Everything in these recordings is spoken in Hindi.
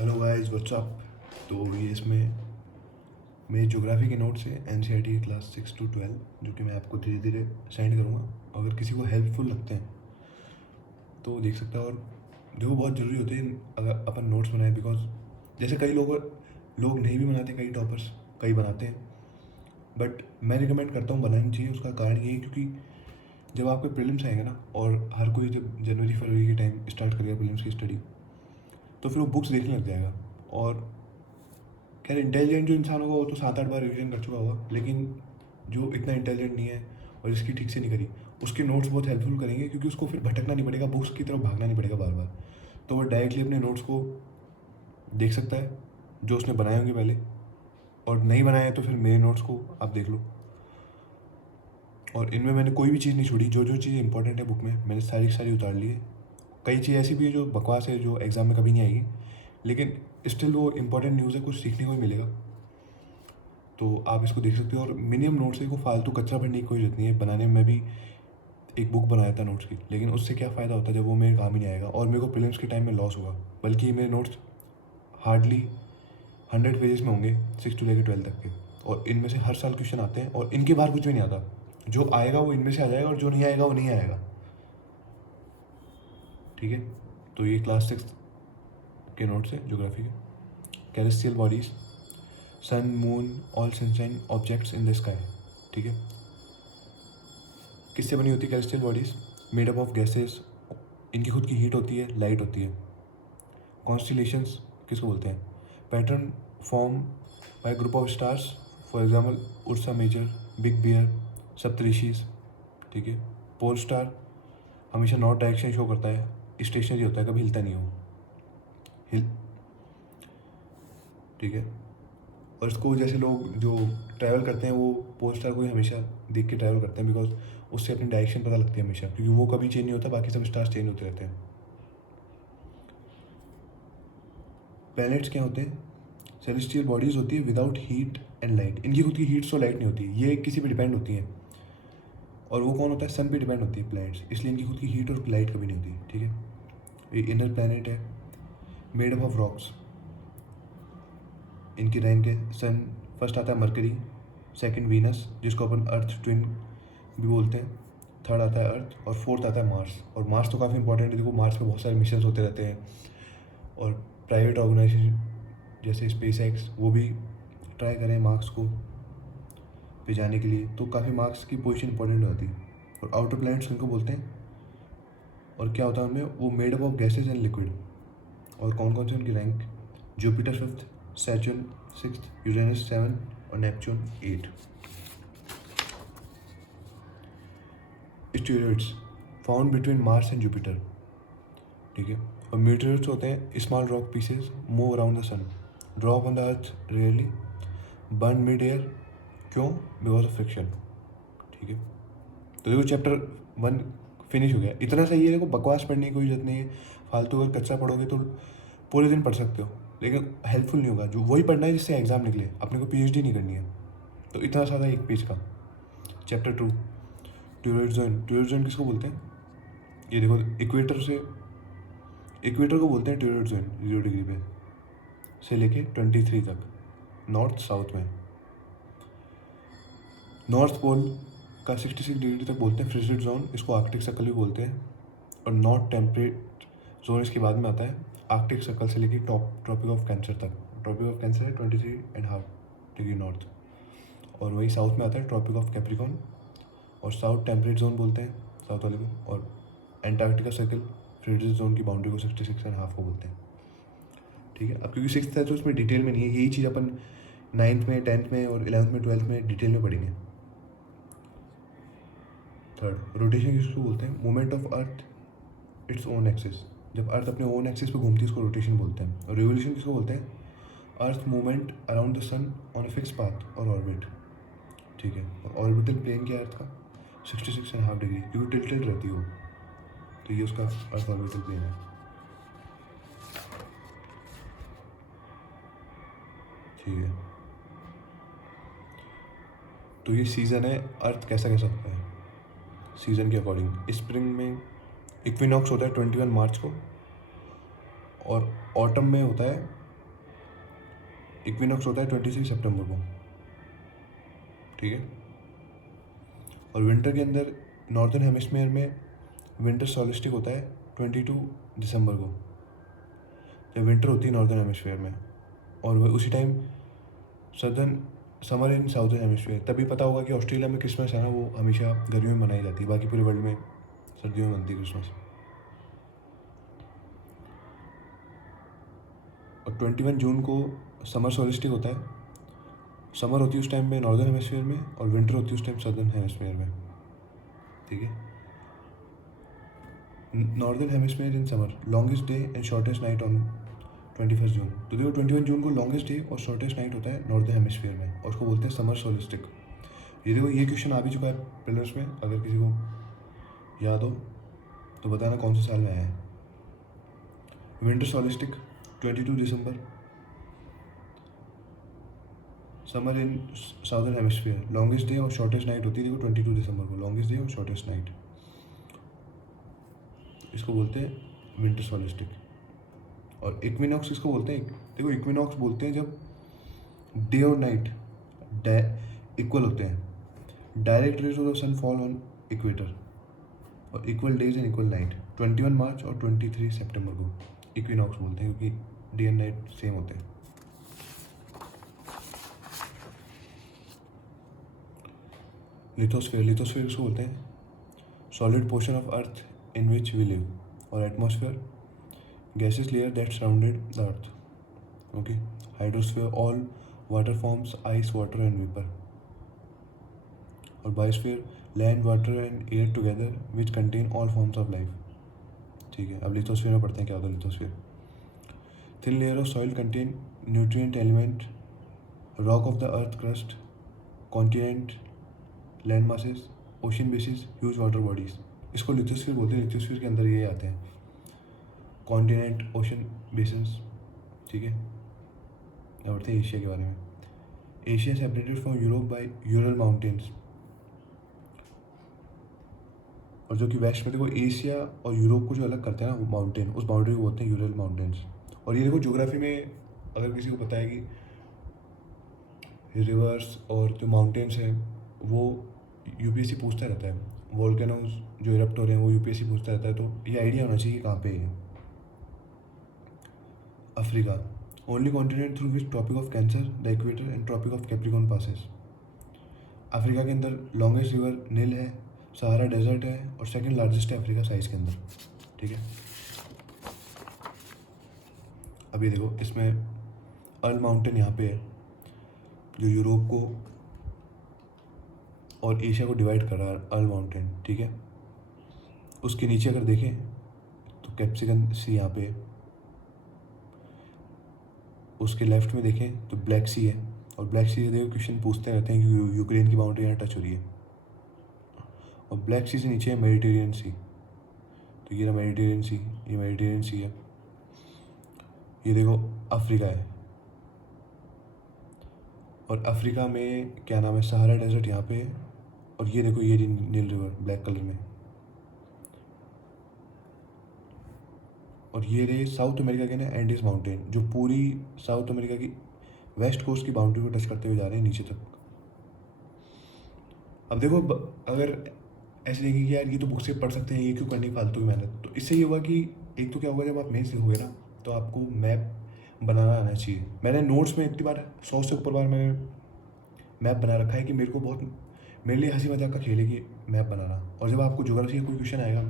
Hello guys what's up. तो ये इसमें मेरे ज्योग्राफी के नोट्स हैं एनसीईआरटी क्लास 6 to 12 जो कि मैं आपको धीरे धीरे सेंड करूँगा। अगर किसी को हेल्पफुल लगते हैं तो देख सकता है। और देखो बहुत ज़रूरी होते हैं अगर अपन नोट्स बनाए, बिकॉज जैसे कई लोग नहीं भी बनाते, कई टॉपर्स कई बनाते हैं, बट मैं रिकमेंड करता हूँ बनानी चाहिए। उसका कारण ये है क्योंकि जब आपके प्रीलिम्स आएंगे ना, और हर कोई जब जनवरी फरवरी के टाइम स्टार्ट करेगा प्रीलिम्स की स्टडी, तो फिर वो बुक्स देखने लग जाएगा। और खैर इंटेलिजेंट जो इंसान होगा वो तो 7-8 बार रिविजन कर चुका होगा, लेकिन जो इतना इंटेलिजेंट नहीं है और जिसकी ठीक से नहीं करी, उसके नोट्स बहुत हेल्पफुल करेंगे, क्योंकि उसको फिर भटकना नहीं पड़ेगा, बुक्स की तरफ भागना नहीं पड़ेगा बार बार। तो वो डायरेक्टली अपने नोट्स को देख सकता है जो उसने बनाए होंगे पहले, और नहीं बनाए हैं तो फिर मेरे नोट्स को आप देख लो। और इनमें मैंने कोई भी चीज़ नहीं छोड़ी, जो जो चीज़ इंपॉर्टेंट है बुक में मैंने सारी की सारी उतार ली है। कई चीज़ ऐसी भी है जो बकवास है, जो एग्ज़ाम में कभी नहीं आएगी, लेकिन स्टिल वो इंपॉर्टेंट न्यूज़ है, कुछ सीखने को ही मिलेगा। तो आप इसको देख सकते हो। और मिनिमम नोट्स है, को फालतू कचरा भरने की कोई जरूरत नहीं है। बनाने में मैं भी एक बुक बनाया था नोट्स की, लेकिन उससे क्या फ़ायदा होता है जब वो मेरे काम ही नहीं आएगा और मेरे को प्रीलिम्स के टाइम में लॉस होगा। बल्कि मेरे नोट्स हार्डली 100 पेजेस में होंगे 6 to 12 तक के, और इनमें से हर साल क्वेश्चन आते हैं और इनके बाहर कुछ भी नहीं आता। जो आएगा वो इनमें से आ जाएगा और जो नहीं आएगा वो नहीं आएगा। ठीक है, तो ये क्लास 6 के नोट्स हैं ज्योग्राफी के। Celestial bodies, sun moon all sunshine objects in the sky. ठीक है, किससे बनी होती है celestial bodies? Made up of gases. इनकी खुद की हीट होती है, लाइट होती है। कॉन्स्टिलेशंस किसको बोलते हैं? Pattern form by group of stars, for example Ursa Major, big bear, Saptarishis. ठीक है, पोल स्टार हमेशा नॉर्थ डायरेक्शन शो करता है, स्टेशनरी होता है, कभी हिलता नहीं हो हिल। ठीक है, और इसको जैसे लोग जो ट्रैवल करते हैं वो पोल स्टार को ही हमेशा देख के ट्रैवल करते हैं, बिकॉज उससे अपनी डायरेक्शन पता लगती है हमेशा, क्योंकि वो कभी चेंज नहीं होता, बाकी सब स्टार्स चेंज होते रहते हैं। प्लैनेट्स क्या होते हैं? सेलेस्टियल बॉडीज होती है विदाउट हीट एंड लाइट। इनकी खुद की हीट और लाइट नहीं होती, ये किसी पे डिपेंड होती हैं। और वो कौन होता है? सन पे डिपेंड होती है प्लैनेट्स, इसलिए इनकी खुद की हीट और लाइट कभी नहीं होती। ठीक है, ये इनर प्लैनेट है, मेड अप ऑफ रॉक्स। इनकी रैंक है सन, फर्स्ट आता है मरकरी, सेकंड वीनस जिसको अपन अर्थ ट्विन भी बोलते हैं, थर्ड आता है अर्थ, और फोर्थ आता है मार्स। और मार्स तो काफ़ी इंपॉर्टेंट है, देखो मार्स पे बहुत सारे मिशन होते रहते हैं, और प्राइवेट ऑर्गेनाइजेशन जैसे स्पेस एक्स वो भी ट्राई करें मार्क्स को पे जाने के लिए, तो काफ़ी मार्क्स की पोजीशन इंपॉर्टेंट होती है। और आउटर प्लैनेट्स उनको बोलते हैं, और क्या होता है उनमें? वो made up of gases and liquid. और कौन कौन से उनकी rank? Jupiter 5th, Saturn 6th, Uranus 7 और Neptune 8। Asteroids found between Mars and Jupiter. ठीक है, और मीटरस होते हैं small rock pieces move around the sun, drop on the earth rarely, burn mid air. क्यों? Because of friction. ठीक है, तो देखो चैप्टर 1 फिनिश हो गया। इतना सही है, देखो बकवास पढ़ने की कोई जरूरत नहीं है। फालतू अगर कच्चा पढ़ोगे तो पूरे दिन पढ़ सकते हो, लेकिन हेल्पफुल नहीं होगा। जो वही पढ़ना है जिससे एग्जाम निकले, अपने को पीएचडी नहीं करनी है। तो इतना सारा एक पेज का। Chapter 2 torrid zone. Torrid zone किसको बोलते हैं? ये देखो इक्वेटर को बोलते हैं ट्यूरेट जोन, 0 डिग्री पे से लेके 23 तक, नॉर्थ साउथ में। नॉर्थ पोल का 66 डिग्री तक बोलते हैं फ्रिजिड जोन, इसको आर्कटिक सर्कल भी बोलते हैं। और नॉर्थ टेम्परेट जोन इसके बाद में आता है, आर्कटिक सर्कल से लेके ट्रॉपिक ऑफ कैंसर तक। ट्रॉपिक ऑफ कैंसर है 23.5 डिग्री नॉर्थ। और वही साउथ में आता है ट्रॉपिक ऑफ कैप्रिकॉन, और साउथ टेम्परेट जोन बोलते हैं साउथ वाले को। और एंटार्क्टिका सर्कल फ्रिजिड जोन की बाउंड्री को 66.5 को बोलते हैं। ठीक है, अब क्योंकि 6th है तो उसमें डिटेल में नहीं है, यही चीज़ अपन 9th में 10th में और 11th में 12th में डिटेल में पढ़ेंगे। थर्ड, रोटेशन किसको बोलते हैं? Movement of earth its own axis. जब अर्थ अपने ओन एक्सिस पे घूमती है उसको रोटेशन बोलते हैं। और रिवोल्यूशन किसको बोलते हैं? Earth movement around the sun on a fix path और ऑर्बिट। ठीक है, और ऑर्बिटल प्लेन क्या है अर्थ का? 66.5 डिग्री, क्योंकि टिल्टेड रहती है वो, तो ये उसका अर्थ ऑर्बिटल प्लेन है। ठीक है, तो ये सीज़न है, अर्थ कैसा कैसा होता है सीज़न के अकॉर्डिंग। स्प्रिंग में इक्विनॉक्स होता है 21 मार्च को, और ऑटम में होता है इक्विनॉक्स होता है 23 सितंबर को, ठीक है। और विंटर के अंदर नॉर्दर्न हेमिस्फीयर में विंटर सॉलिस्टिक होता है 22 दिसंबर को, जब विंटर होती है नॉर्दर्न हेमिस्फीयर में। और वह उसी time southern summer in southern hemisphere. तभी पता होगा कि ऑस्ट्रेलिया में क्रिसमस है ना, वो हमेशा गर्मियों में मनाई जाती है, बाकी पूरे वर्ल्ड में सर्दियों में बनती है क्रिसमस। और 21 जून को समर सॉलिस्टिक होता है। समर होती है उस टाइम में नॉर्दर्न हेमिस्फीयर में, और विंटर होती है उस टाइम सदर्न हेमिस्फीयर में, ठीक है। Northern hemisphere in summer, longest day and shortest night on 21 जून। तो देखो 21 जून को लॉन्गेस्ट डे और शॉर्टेस्ट नाइट होता है नॉर्दर्न हेमिस्फीयर में, और उसको बोलते हैं समर सोलिस्टिक। ये देखो ये क्वेश्चन आ भी चुका है प्रीलिम्स में, अगर किसी को याद हो तो बताना कौन से साल में आया है। Winter solstice 22 December, summer in southern hemisphere, longest day और शॉर्टेस्ट नाइट होती है देखो 22 दिसंबर को, लॉन्गेस्ट डे और शॉर्टेस्ट नाइट, इसको बोलते हैं विंटर सोलिस्टिक। और इक्विनॉक्स किसको बोलते हैं? देखो इक्विनॉक्स बोलते हैं जब डे और नाइट इक्वल होते हैं, direct rays of the sun fall on equator, और equal days and equal night. 21 March और 23 सितंबर को इक्विनॉक्स बोलते हैं, क्योंकि डे एंड नाइट सेम होते हैं। लिथोस्फीयर, लिथोस्फीयर किसको बोलते हैं? Solid portion of earth in which we live, और atmosphere gaseous layer that surrounded the earth, okay. Hydrosphere, all water forms, ice, water and vapor. और biosphere, land, water and air together which contain all forms of life, ठीक है। अब लिथोस्फीयर में पढ़ते हैं क्या होता है lithosphere. Thin layer of soil contain nutrient element, rock of the earth crust, continent, land masses, ocean basis, huge water bodies, इसको लिथोस्फीयर बोलते हैं। लिथोस्फीयर के अंदर ये आते हैं कॉन्टिनेंट, ओशन बेसिन्स, ठीक है। अब बढ़ते हैं एशिया के बारे में। Asia separated from Europe by Ural mountains, और जो कि वेस्ट में देखो एशिया और यूरोप को जो अलग करते हैं ना माउंटेन, उस बाउंड्री को बोलते हैं यूरल माउंटेन्स। और ये देखो ज्योग्राफी में अगर किसी को पता है कि रिवर्स और जो माउंटेन्स हैं वो यूपीएससी पूछता रहता है, वोल्केनोज जो इरप्ट हो रहे हैं वो यूपीएससी पूछता रहता है, तो ये आइडिया होना चाहिए कहाँ पे है। Africa, only continent through which tropic of cancer, the equator and tropic of capricorn passes. Africa के अंदर लॉन्गेस्ट रिवर नील है, सहारा डेजर्ट है, और सेकंड लार्जेस्ट है अफ्रीका साइज के अंदर, ठीक है। अभी देखो इसमें अर्ल माउंटेन यहाँ पे है जो यूरोप को और एशिया को डिवाइड कर रहा है, अर्ल माउंटेन, ठीक है। उसके नीचे अगर देखें तो कैप्सिकन सी यहाँ पे है, उसके लेफ्ट में देखें तो ब्लैक सी है, और ब्लैक सी से देखो क्वेश्चन पूछते रहते हैं कि यूक्रेन की बाउंड्री यहाँ टच हो रही है। और ब्लैक सी से नीचे है मेडिटेरियन सी, तो ये रहा मेडिटेरियन सी, ये मेडिटेरियन सी है। ये देखो अफ्रीका है, और अफ्रीका में क्या नाम है, सहारा डेजर्ट यहाँ पे है, और ये देखो ये नील रिवर ब्लैक कलर में, और ये रहे साउथ अमेरिका के ना एंडीज माउंटेन, जो पूरी साउथ अमेरिका की वेस्ट कोस्ट की बाउंड्री को टच करते हुए जा रहे हैं नीचे तक। अब देखो अगर ऐसे देखें कि यार ये तो बुक से पढ़ सकते हैं, ये क्यों करनी फालतू की मेहनत, तो इससे ये हुआ कि एक तो क्या होगा, जब आप मेंस लिखोगे ना तो आपको मैप बनाना आना चाहिए। मैंने नोट्स में इतनी बार 100 से ऊपर बार मैंने मैप बना रखा है कि मेरे को बहुत, मेरे लिए हंसी मजाक का खेल है कि मैप बनाना। और जब आपको ज्योग्राफी का कोई क्वेश्चन आएगा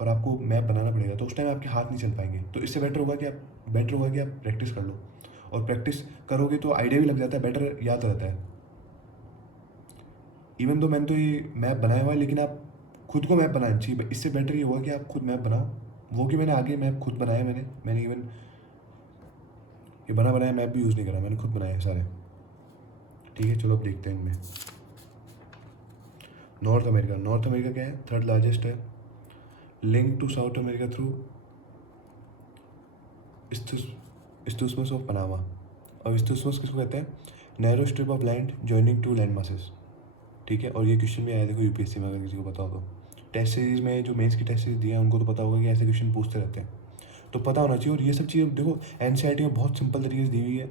और आपको मैप बनाना पड़ेगा तो उस टाइम आपके हाथ नहीं चल पाएंगे, तो इससे बेटर होगा कि आप प्रैक्टिस कर लो, और प्रैक्टिस करोगे तो आइडिया भी लग जाता है, बेटर याद रहता है। इवन तो मैंने तो ये मैप बनाया हुआ है, लेकिन आप खुद को मैप बनाना चाहिए, इससे बेटर ये हुआ कि आप खुद मैप बनाओ। वो कि मैंने आगे मैप खुद बनाया, मैंने इवन ये बनाया मैप भी यूज़ नहीं करा, मैंने खुद बनाए सारे, ठीक है। चलो अब देखते हैं इनमें। नॉर्थ अमेरिका क्या है, थर्ड लार्जेस्ट है, link to South America through isthmus of Panama. और इस्थुस्मस किसको कहते हैं? Narrow strip of land joining two land masses, ठीक है। और ये क्वेश्चन भी आया देखो यूपीएससी में, अगर किसी को पता हो तो। टेस्ट सीरीज में जो मेंस की टेस्ट सीरीज दिया है उनको तो पता होगा कि ऐसे क्वेश्चन पूछते रहते हैं, तो पता होना चाहिए। और ये सब चीज़ें देखो एनसीईआरटी में बहुत सिंपल तरीके से दी हुई है,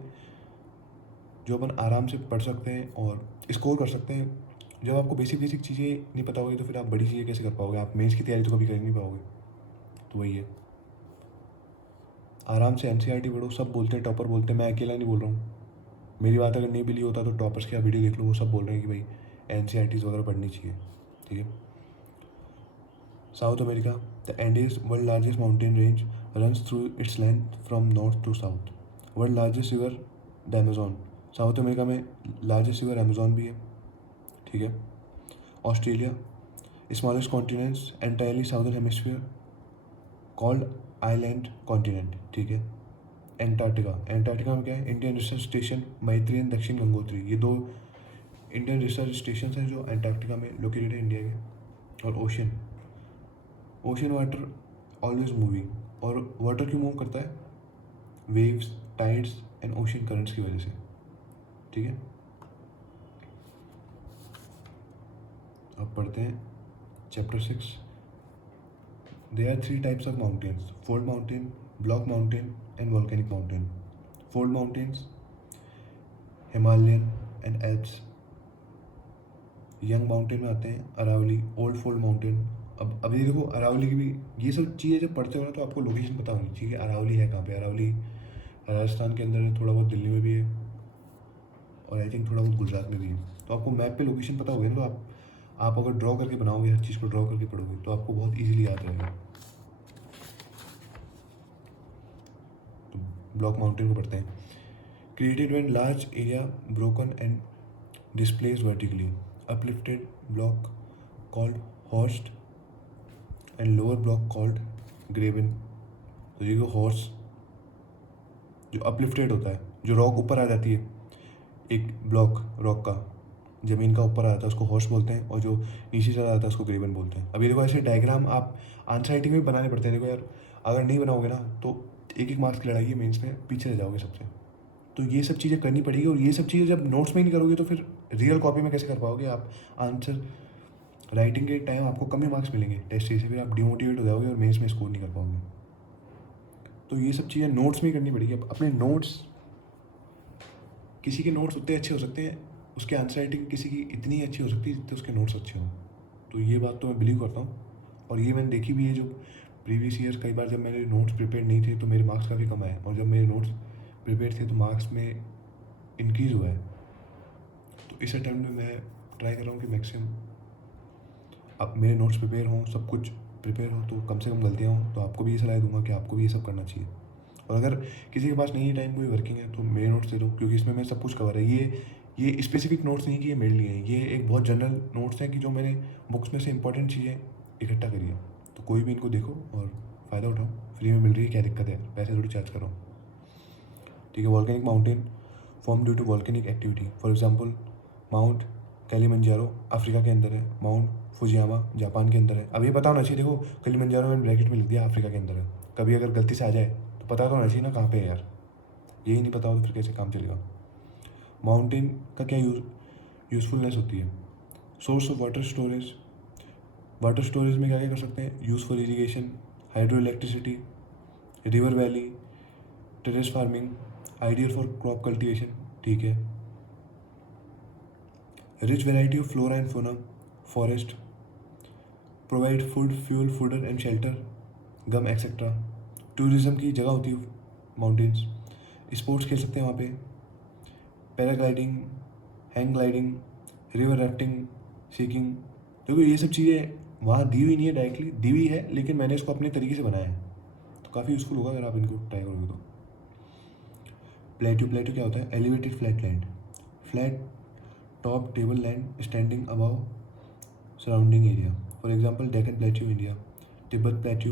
जो अपन आराम से पढ़ सकते हैं और स्कोर कर सकते हैं। जब आपको बेसिक बेसिक चीज़ें नहीं पता होगी तो फिर आप बड़ी चीज़ें कैसे कर पाओगे? आप मेंस की तैयारी तो कभी कर नहीं पाओगे। तो वही है, आराम से एनसीईआरटी पढ़ो। सब बोलते हैं, टॉपर बोलते हैं, मैं अकेला नहीं बोल रहा हूँ। मेरी बात अगर नहीं भी होता तो टॉपर्स की आप वीडियो देख लो, वो सब बोल रहे हैं कि भाई एनसीईआरटीज़ वगैरह पढ़नी चाहिए। ठीक है। South America, the Andes world largest mountain range runs through its length from north to south. World largest river the Amazon. South America में लार्जेस्ट रिवर अमेजोन भी है। ठीक है। Australia, smallest continents entirely southern hemisphere called island continent. ठीक है। एंटार्क्टिका, एंटार्क्टिका में क्या है? Indian research station Maitri and Dakshin Gangotri, ये दो इंडियन रिसर्च स्टेशन हैं जो एंटार्क्टिका में लोकेटेड है इंडिया के। और ocean, ocean water always moving. और वाटर क्यों मूव करता है? Waves, tides and ocean currents की वजह से। ठीक है। अब पढ़ते हैं chapter 6। There are 3 types of mountains: fold mountain, block mountain and volcanic mountain. Fold mountains Himalayan and Alps. Young mountain में आते हैं अरावली, ओल्ड फोल्ड माउंटेन। अब अभी देखो अरावली की भी, ये सब चीज़ें जब पढ़ते हो ना तो आपको लोकेशन पता होनी चाहिए कि अरावली है कहाँ पे। अरावली राजस्थान के अंदर है, थोड़ा बहुत दिल्ली में भी है और आई थिंक थोड़ा बहुत गुजरात में भी है। तो आपको मैप पे लोकेशन पता होगी ना, तो आप अगर ड्रॉ करके बनाओगे, हर चीज़ को ड्रॉ करके पढ़ोगे तो आपको बहुत ईजिली याद रहेगा। तो ब्लॉक माउंटेन को पढ़ते हैं। Created when large area broken and displaced vertically, uplifted block called horst and lower block called graben। तो ये हॉर्स जो अपलिफ्टेड होता है, जो रॉक ऊपर आ जाती है, एक ब्लॉक रॉक का ज़मीन का ऊपर आ जाता है उसको हॉर्स बोलते हैं, और जो नीचे चला जाता है उसको ग्रेबन बोलते हैं। अभी देखो ऐसे डायग्राम आप आंसर राइटिंग में भी बनाने पड़ते हैं। देखो यार, अगर नहीं बनाओगे ना तो एक एक मार्क्स की लड़ाई है, मेंस में पीछे रह जाओगे सबसे। तो ये सब चीज़ें करनी पड़ेगी, और ये सब चीज़ें जब नोट्स में ही नहीं करोगे तो फिर रियल कॉपी में कैसे कर पाओगे आप? आंसर राइटिंग के टाइम आपको कम ही मार्क्स मिलेंगे टेस्ट से, फिर आप डिमोटिवेट हो जाओगे और मेंस में स्कोर नहीं कर पाओगे। तो ये सब चीज़ें नोट्स में ही करनी पड़ेगी। अब अपने नोट्स, किसी के नोट्स उतने अच्छे हो सकते हैं, उसके आंसर राइटिंग किसी की इतनी अच्छी हो सकती है जितने उसके नोट्स अच्छे हों। तो ये बात तो मैं बिलीव करता हूँ, और ये मैंने देखी भी है। जो प्रीवियस ईयर कई बार जब मेरे नोट्स प्रिपेयर नहीं थे तो मेरे मार्क्स काफ़ी कम आए, और जब मेरे नोट्स प्रिपेयर थे तो मार्क्स में इंक्रीज़ हुआ है। तो इस अटैम्प्ट में मैं ट्राई कर रहा हूँ कि मैक्सिमम अब मेरे नोट्स प्रिपेयर हों, सब कुछ प्रिपेयर हो, तो कम से कम गलतियाँ हों। तो आपको भी ये सलाह दूंगा कि आपको भी ये सब करना चाहिए। और अगर किसी के पास नहीं है टाइम, कोई वर्किंग है, तो मेरे नोट्स दे दो, क्योंकि इसमें मैं सब कुछ कवर है। ये स्पेसिफिक नोट्स नहीं कि ये मेरे लिए हैं, ये एक बहुत जनरल नोट्स हैं कि जो मैंने बुक्स में से इंपॉर्टेंट चीज़ें इकट्ठा करी है। तो कोई भी इनको देखो और फ़ायदा उठाओ, फ्री में मिल रही है, क्या दिक्कत है? पैसे थोड़ी चार्ज करो। ठीक है। Volcanic mountain form due to volcanic activity, for example Mount Kilimanjaro Africa के अंदर है, माउंट फुजियामा जापान के अंदर है। अब ये पता होना चाहिए, देखो किलिमंजारो मैंने ब्रैकेट में लिख दिया अफ्रीका के अंदर है, कभी अगर गलती से आ जाए तो पता तो होना चाहिए ना कहाँ पे है यार। यही नहीं पता हो तो फिर कैसे काम चलेगा? माउंटेन का क्या यूज़फुलनेस होती है? Source of water storage, water storage में क्या क्या कर सकते हैं? Use for irrigation, hydro electricity, river valley, terrace farming, ideal for crop cultivation. ठीक है। Rich variety of flora and fauna, forest, provide food, fuel, fodder and shelter, gum etcetera. Tourism की जगह होती है माउंटेन्स, स्पोर्ट्स खेल सकते हैं वहाँ पे, paragliding, hang gliding, river rafting, seeking. देखो ये सब चीज़ें वहाँ दी हुई नहीं है, डायरेक्टली दी हुई है, लेकिन मैंने इसको अपने तरीके से बनाया है, तो काफ़ी यूज़फुल होगा अगर आप इनको ट्राई करोगे तो। प्लेट्यू, प्लेट्यू क्या होता है? Elevated flat land, flat top table land standing above surrounding area. For example, Deccan Plateau, India, Tibet Plateau,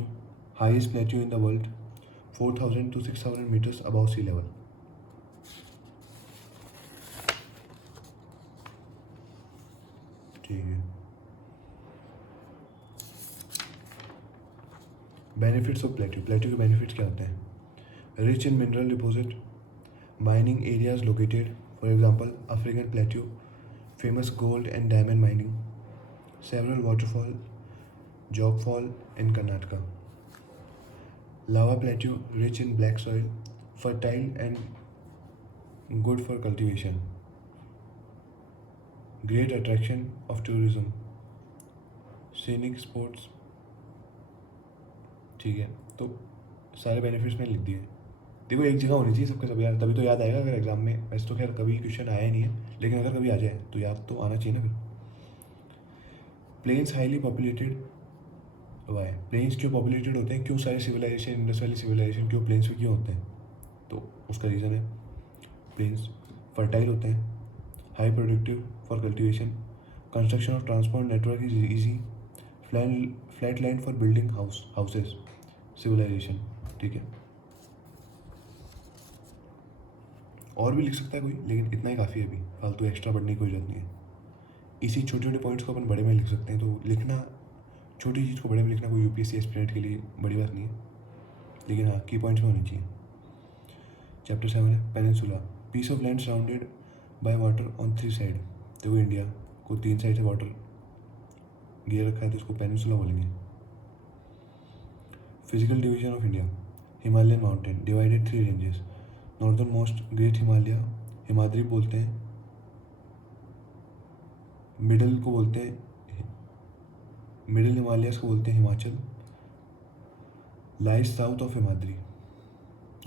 highest plateau in the world, 4,000 to 6,000 meters above sea level. ठीक है। बेनिफिट्स ऑफ प्लेट्यू, प्लेट्यू के बेनिफिट्स क्या होते हैं? Rich in mineral deposit, mining areas located, for example African plateau, famous gold and diamond mining, several waterfall, Jog Fall in Karnataka. Lava plateau rich in black soil, fertile and good for cultivation, great attraction of tourism, scenic sports. ठीक है, तो सारे बेनिफिट्स मैंने लिख दिए। देखो एक जगह होनी चाहिए सबके सब यार, तभी तो याद आएगा अगर एग्जाम में। वैसे तो खैर कभी क्वेश्चन आया ही नहीं है, लेकिन अगर कभी आ जाए तो याद तो आना चाहिए ना फिर। Plains highly populated, why plains क्यों पॉपुलेटेड होते हैं, क्यों सारे सिविलाइजेशन, इंडस वैली सिविलाइजेशन क्यों प्लेन्स में क्यों होते हैं, तो उसका रीज़न है प्लेन्स फर्टाइल होते हैं, high productive for cultivation, construction of transport network is easy, flat land for building houses, civilisation. ठीक है, और भी लिख सकता है कोई, लेकिन इतना ही काफ़ी है, अभी फालतू एक्स्ट्रा पढ़ने की कोई जरूरत नहीं है। इसी छोटे छोटे पॉइंट्स को अपन बड़े में लिख सकते हैं, तो लिखना छोटी चीज़ को बड़े में लिखना कोई यूपीएससी एस्पिरेंट के लिए बड़ी बात नहीं है, लेकिन हाँ की पॉइंट्स में होनी चाहिए। चैप्टर 7 है peninsula, piece of land surrounded by water on 3 side. देखो इंडिया को 3 साइड से वाटर घेर रखा है, तो उसको पेनिनसुला बोलेंगे। Physical division of India, Himalayan mountain divided 3 ranges, northern most great Himalaya Himadri बोलते हैं, मिडल को बोलते हैं मिडिल हिमालयस को बोलते हैं Himachal, lies south of Himadri,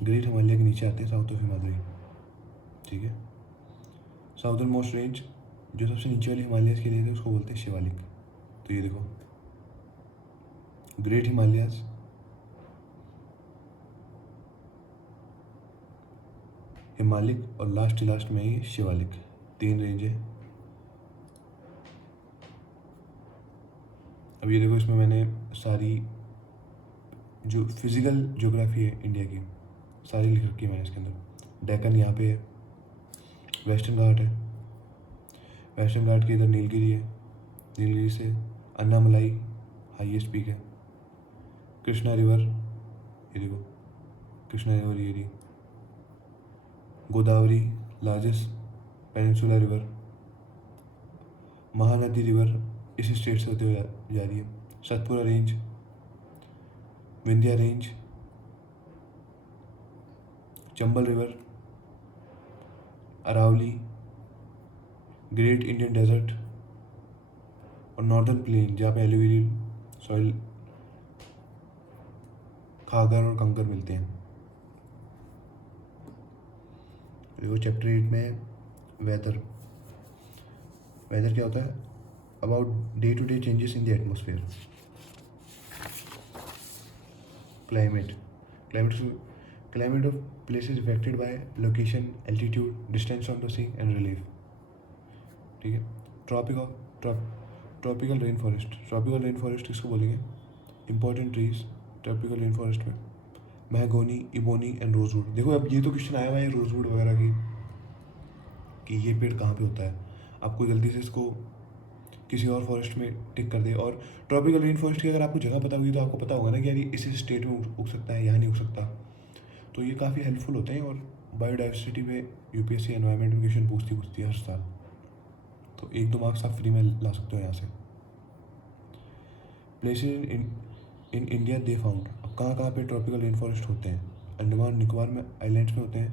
great Himalaya के नीचे आते हैं साउथ ऑफ हिमाद्री। ठीक है, साउदर्न मोस्ट रेंज जो सबसे नीचे वाले हिमालयस के लिए थे उसको बोलते हैं शिवालिक। तो ये देखो ग्रेट हिमालयस, हिमालिक और लास्ट में ये शिवालिक, 3 रेंज है। अब ये देखो इसमें मैंने सारी जो फिजिकल ज्योग्राफी है इंडिया की सारी लिख रखी है मैंने इसके अंदर। डेक्कन यहाँ पे है, वेस्टर्न घाट है, वेस्टर्न घाट के इधर नीलगिरी है, नीलगिरी से अन्नामलाई हाईएस्ट पीक है, कृष्णा रिवर ये देखो कृष्णा रिवर ये रही, Godavari largest peninsula river, Mahanadi river इस स्टेट से होते हुए जा रही है, Satpura range, Vindhya range, Chambal river, Aravalli, Great Indian Desert और नॉर्दर्न प्लेन जहाँ पे एलुवियल सॉइल खागर और कंकर मिलते हैं। देखो चैप्टर 8 में वेदर, वेदर क्या होता है, about day to day changes in the atmosphere. Climate, climate of places affected by location, altitude, distance from the sea and relief. ठीक है, ट्रॉपिकल रेन फॉरेस्ट किसको बोलेंगे, important trees tropical rain forest में महगोनी, इबोनी एंड रोजवुड। देखो अब ये तो क्वेश्चन आया हुआ है रोजवुड वगैरह की कि ये पेड़ कहाँ पे होता है, आपको जल्दी से इसको किसी और फॉरेस्ट में टिक कर दे। और ट्रॉपिकल रेन फॉरेस्ट की अगर आपको जगह पता होगी तो आपको पता होगा ना कि यार इस स्टेट में उग सकता है, यहाँ नहीं उग सकता। तो ये काफ़ी हेल्पफुल होते हैं, और बायोडाइवर्सिटी पे यूपीएससी एनवायरमेंट में क्वेश्चन पूछती है हर साल, तो 1-2 मार्क्स आप फ्री में ला सकते हो यहाँ से। Places in India they found, अब कहाँ पे ट्रॉपिकल रेन फॉरेस्ट होते हैं, अंडमान निकोबार में आइलैंड्स में होते हैं,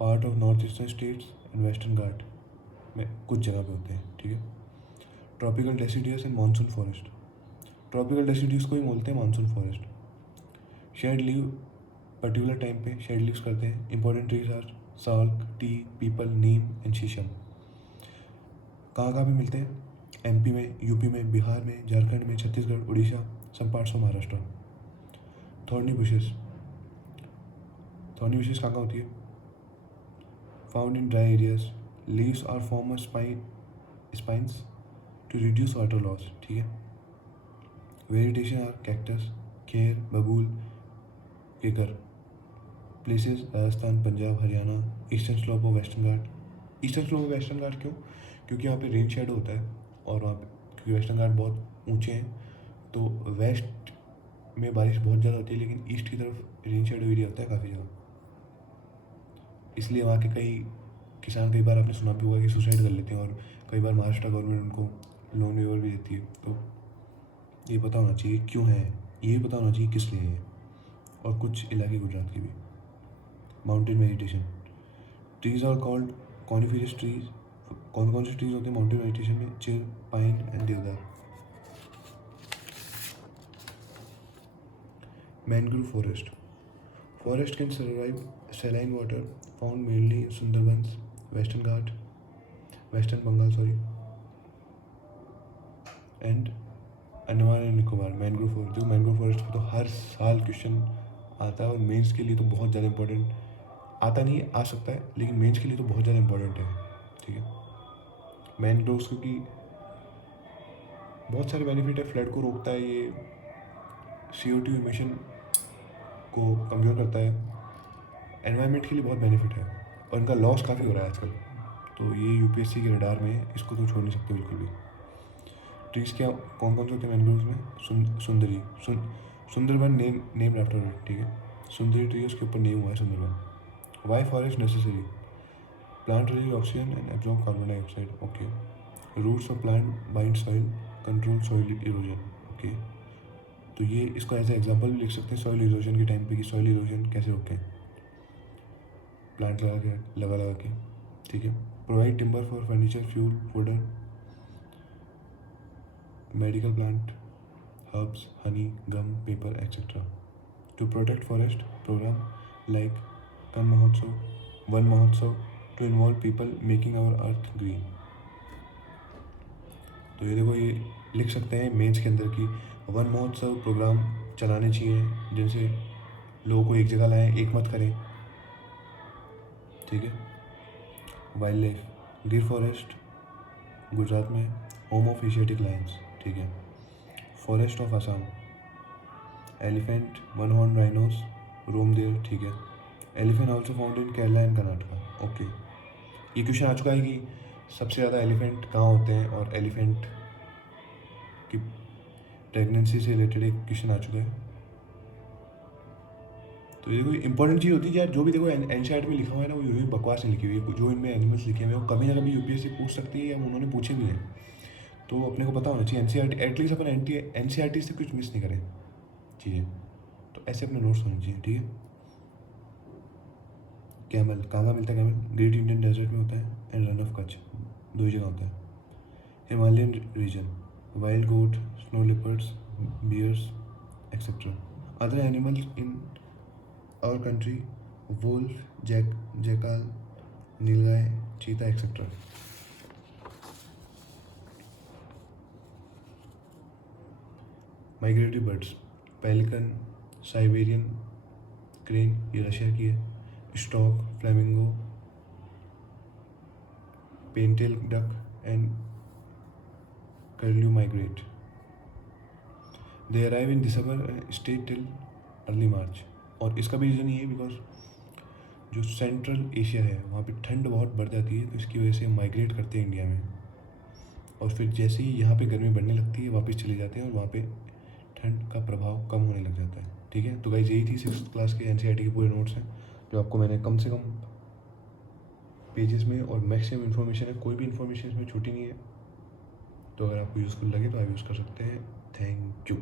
part of north eastern states and western Ghat में कुछ जगह पे होते हैं। ठीक है, tropical deciduous and monsoon forest, tropical deciduous को ही बोलते हैं monsoon forest. Shed leave particular time पे शेड लीव्स करते हैं। इंपॉर्टेंट ट्रीज आर साल्क, टी, पीपल, नीम एंड शीशम। कहाँ पे मिलते हैं, एमपी में, यूपी में, बिहार में, झारखंड में, Chhattisgarh, Orissa, some parts of Maharashtra. Thorny bushes कहाँ होती है, found in dry areas, leaves are form spines to reduce water loss. ठीक है, vegetation are cactus, ker, babool, केकर। Places Rajasthan, Punjab, Haryana, eastern slope of western Ghat. Eastern slope of western Ghat क्यों, क्योंकि यहाँ पे रेन शेड होता है, और वहाँ पे क्योंकि वेस्टर्न घाट बहुत ऊंचे हैं, तो वेस्ट में बारिश बहुत ज़्यादा होती है, लेकिन ईस्ट की तरफ रेन शेड एरिया होता है काफ़ी ज़्यादा, इसलिए वहाँ के कई किसान, कई बार आपने सुना भी होगा कि सुसाइड कर लेते हैं, और कई बार महाराष्ट्र गवर्नमेंट उनको लोन वेवर भी देती है। तो ये पता होना चाहिए क्यों है, ये पता होना चाहिए किस लिए है, और कुछ इलाके गुजरात के भी। Mountain vegetation, trees are called coniferous trees. कौन कौन से ट्रीज होते हैं माउंटेन वेजिटेशन में? चिर, पाइन एंड देवदार। Mangrove forest. Forest can survive saline water found mainly in Sundarbans, Western Ghat, Western Bengal, and Andaman and Nicobar. Mangrove forest, जो मैनग्रोव फॉरेस्ट पे तो हर साल क्वेश्चन आता है और मेंस के लिए तो बहुत ज़्यादा इंपॉर्टेंट, आता नहीं आ सकता है लेकिन मेंस के लिए तो बहुत ज़्यादा इंपॉर्टेंट है। ठीक है, मैनग्रोव्स क्योंकि बहुत सारे बेनिफिट है। फ्लड को रोकता है, ये CO2 इमिशन को कमज़ोर करता है, एनवायरनमेंट के लिए बहुत बेनिफिट है और इनका लॉस काफ़ी हो रहा है आजकल। तो ये UPSC के रडार में है, इसको तो छोड़ नहीं सकते बिल्कुल भी। ट्रीज क्या कौन कौन से होते हैं मैनग्रोव्स में? सुंदरी, सुंदरबन नेम आफ्टर इट। ठीक है, सुंदरी ट्री उसके ऊपर नेम हुआ है Sundarban. Why forest necessary? Plant release oxygen and absorb carbon dioxide. Okay. Roots of plant bind soil, control soil erosion. Okay, तो ये इसको एज ए एग्जाम्पल भी लिख सकते हैं सॉइल इरोजन के टाइम पे कि सॉइल इरोजन कैसे रोकें, प्लांट लगा के। ठीक है। Provide timber for furniture, fuel, fodder, medical plant, herbs, honey, gum, paper, etcetera. To protect forest program like Van Mahotsav to involve people making our earth green. तो ये देखो, ये लिख सकते हैं मेंस के अंदर कि वन महोत्सव प्रोग्राम चलाने चाहिए जिनसे लोगों को एक जगह लाएं, एक मत करें। ठीक है। Wildlife, Gir forest Gujarat में होम ऑफ एशियाटिक लायंस। ठीक है। Forest of Assam, elephant, one horn rhinos roam there. ठीक है। Elephant also found in Kerala and Karnataka. Okay, ये क्वेश्चन आ चुका है कि सबसे ज़्यादा एलिफेंट कहाँ होते हैं और एलिफेंट की प्रेगनेंसी से रिलेटेड एक क्वेश्चन आ चुका है। तो ये कोई इंपॉर्टेंट चीज़ होती है यार, जो भी देखो NCERT में लिखा हुआ है ना, वो यही बकवास नहीं लिखी हुई है। जो इनमें एनिमल्स लिखे हुए हैं वो कभी ना कभी UPSC पूछ सकती है या उन्होंने पूछे भी हैं, तो अपने को पता होना चाहिए। NCERT एटलीस्ट अपन NCERT से कुछ मिस नहीं करें चीज़ें, तो ऐसे अपने नोट्स होने चाहिए। ठीक है। कैमल कहाँ मिलता है? कैमल ग्रेट इंडियन डेजर्ट में होता है एंड रन ऑफ कच्छ, दो ही जगह होता है। Himalayan region, wild goat, snow leopards, bears, etcetera. Other animals in our country, wolf, jackal, nilgai, cheetah, etcetera. Migratory birds, pelican, Siberian crane, ये रशिया की है। Stork, flamingo, pintail duck and curlew migrate. They arrive in December, stay till early March. और इसका भी रीज़न ये है बिकॉज जो सेंट्रल एशिया है वहाँ पे ठंड बहुत बढ़ जाती है, तो इसकी वजह से माइग्रेट करते हैं इंडिया में, और फिर जैसे ही यहाँ पे गर्मी बढ़ने लगती है वापस चले जाते हैं और वहाँ पे ठंड का प्रभाव कम होने लग जाता है। ठीक है। तो गाइस, यही थी 6th क्लास के NCERT के पूरे नोट्स हैं जो आपको मैंने कम से कम पेजेस में, और मैक्सिमम इन्फॉर्मेशन है, कोई भी इन्फॉर्मेशन इसमें छूटी नहीं है। तो अगर आपको यूज़फुल लगे तो आप यूज़ कर सकते हैं। Thank you.